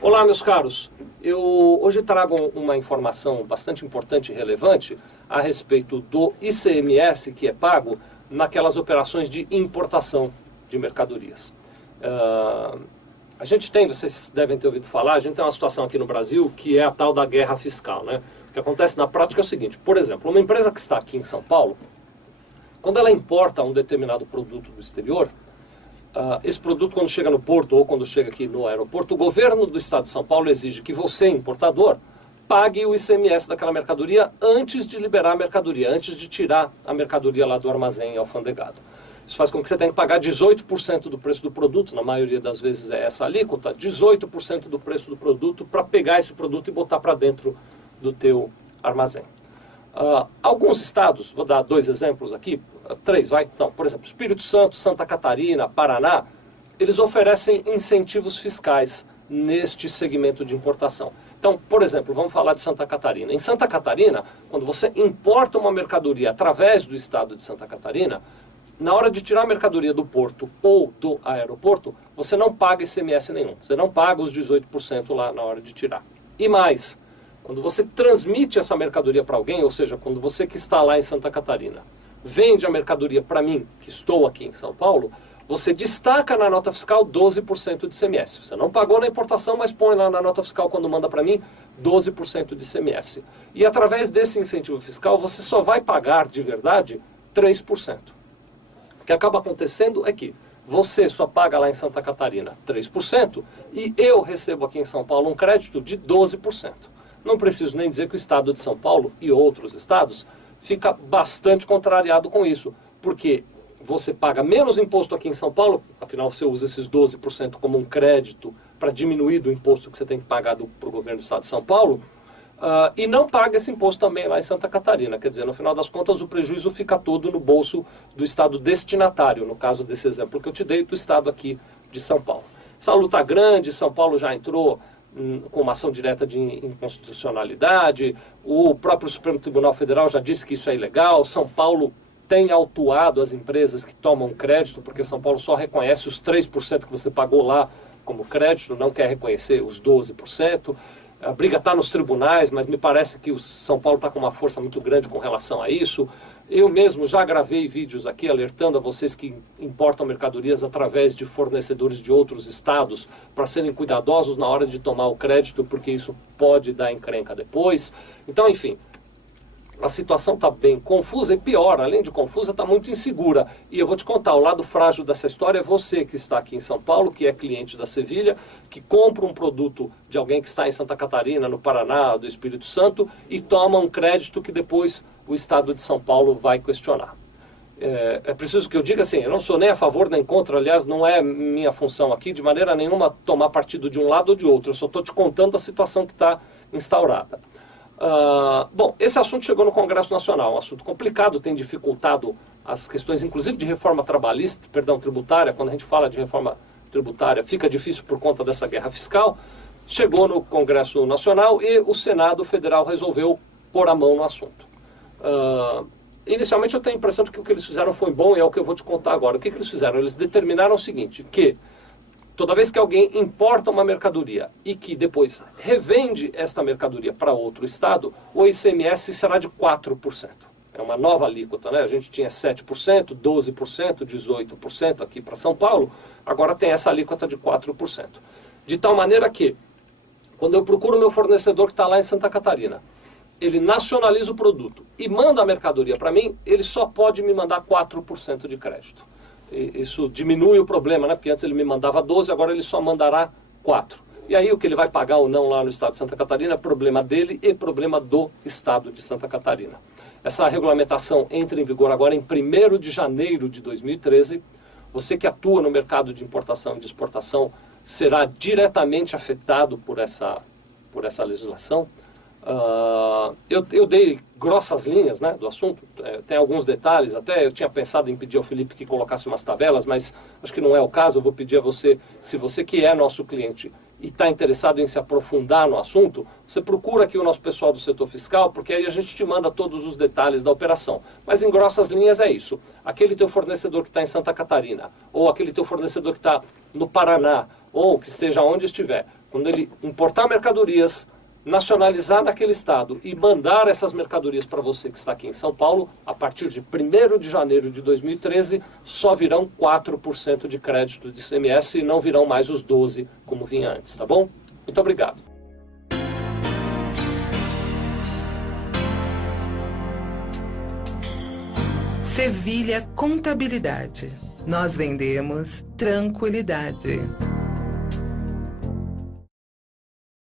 Olá, meus caros. Eu hoje trago uma informação bastante importante e relevante a respeito do ICMS que é pago naquelas operações de importação de mercadorias. A gente tem, vocês devem ter ouvido falar, a gente tem uma situação aqui no Brasil que é a tal da guerra fiscal, né? O que acontece na prática é o seguinte: por exemplo, uma empresa que está aqui em São Paulo, quando ela importa um determinado produto do exterior, esse produto, quando chega no porto ou quando chega aqui no aeroporto, o governo do estado de São Paulo exige que você, importador, pague o ICMS daquela mercadoria antes de liberar a mercadoria, antes de tirar a mercadoria lá do armazém alfandegado. Isso faz com que você tenha que pagar 18% do preço do produto, na maioria das vezes é essa alíquota, 18% do preço do produto para pegar esse produto e botar para dentro do teu armazém. Alguns estados, vou dar 2 exemplos aqui, 3, vai. Então, por exemplo, Espírito Santo, Santa Catarina, Paraná, eles oferecem incentivos fiscais neste segmento de importação. Então, por exemplo, vamos falar de Santa Catarina. Em Santa Catarina, quando você importa uma mercadoria através do estado de Santa Catarina, na hora de tirar a mercadoria do porto ou do aeroporto, você não paga ICMS nenhum. Você não paga os 18% lá na hora de tirar. E mais, quando você transmite essa mercadoria para alguém, ou seja, quando você que está lá em Santa Catarina vende a mercadoria para mim, que estou aqui em São Paulo, você destaca na nota fiscal 12% de ICMS. Você não pagou na importação, mas põe lá na nota fiscal quando manda para mim 12% de ICMS. E através desse incentivo fiscal, você só vai pagar de verdade 3%. O que acaba acontecendo é que você só paga lá em Santa Catarina 3% e eu recebo aqui em São Paulo um crédito de 12%. Não preciso nem dizer que o estado de São Paulo e outros estados fica bastante contrariado com isso, porque você paga menos imposto aqui em São Paulo, afinal você usa esses 12% como um crédito para diminuir do imposto que você tem que pagar para o governo do estado de São Paulo, e não paga esse imposto também lá em Santa Catarina. Quer dizer, no final das contas, o prejuízo fica todo no bolso do estado destinatário, no caso desse exemplo que eu te dei, do estado aqui de São Paulo. Essa luta grande, São Paulo já entrou com uma ação direta de inconstitucionalidade, o próprio Supremo Tribunal Federal já disse que isso é ilegal, São Paulo tem autuado as empresas que tomam crédito, porque São Paulo só reconhece os 3% que você pagou lá como crédito, não quer reconhecer os 12%. A briga está nos tribunais, mas me parece que o São Paulo está com uma força muito grande com relação a isso. Eu mesmo já gravei vídeos aqui alertando a vocês que importam mercadorias através de fornecedores de outros estados para serem cuidadosos na hora de tomar o crédito, porque isso pode dar encrenca depois. Então, enfim, a situação está bem confusa e pior, além de confusa, está muito insegura. E eu vou te contar, o lado frágil dessa história é você que está aqui em São Paulo, que é cliente da Sevilha, que compra um produto de alguém que está em Santa Catarina, no Paraná, do Espírito Santo, e toma um crédito que depois o estado de São Paulo vai questionar. É preciso que eu diga assim, eu não sou nem a favor nem contra, aliás, não é minha função aqui de maneira nenhuma tomar partido de um lado ou de outro, eu só estou te contando a situação que está instaurada. Bom, esse assunto chegou no Congresso Nacional, um assunto complicado, tem dificultado as questões, inclusive de reforma tributária. Quando a gente fala de reforma tributária, fica difícil por conta dessa guerra fiscal. Chegou no Congresso Nacional e o Senado Federal resolveu pôr a mão no assunto. Inicialmente eu tenho a impressão de que o que eles fizeram foi bom e é o que eu vou te contar agora. O que eles fizeram? Eles determinaram o seguinte, que toda vez que alguém importa uma mercadoria e que depois revende esta mercadoria para outro estado, o ICMS será de 4%. É uma nova alíquota, né? A gente tinha 7%, 12%, 18% aqui para São Paulo, agora tem essa alíquota de 4%. De tal maneira que, quando eu procuro o meu fornecedor que está lá em Santa Catarina, ele nacionaliza o produto e manda a mercadoria para mim, ele só pode me mandar 4% de crédito. Isso diminui o problema, né? Porque antes ele me mandava 12, agora ele só mandará 4. E aí o que ele vai pagar ou não lá no estado de Santa Catarina é problema dele e problema do estado de Santa Catarina. Essa regulamentação entra em vigor agora em 1º de janeiro de 2013. Você que atua no mercado de importação e de exportação será diretamente afetado por essa legislação. Eu dei grossas linhas, né, do assunto, tem alguns detalhes, até eu tinha pensado em pedir ao Felipe que colocasse umas tabelas, mas acho que não é o caso. Eu vou pedir a você, se você que é nosso cliente e está interessado em se aprofundar no assunto, você procura aqui o nosso pessoal do setor fiscal, porque aí a gente te manda todos os detalhes da operação. Mas em grossas linhas é isso. Aquele teu fornecedor que está em Santa Catarina, ou aquele teu fornecedor que está no Paraná, ou que esteja onde estiver, quando ele importar mercadorias, nacionalizar naquele estado e mandar essas mercadorias para você que está aqui em São Paulo, a partir de 1º de janeiro de 2013, só virão 4% de crédito de ICMS e não virão mais os 12% como vinha antes, tá bom? Muito obrigado. Sevilha Contabilidade. Nós vendemos tranquilidade.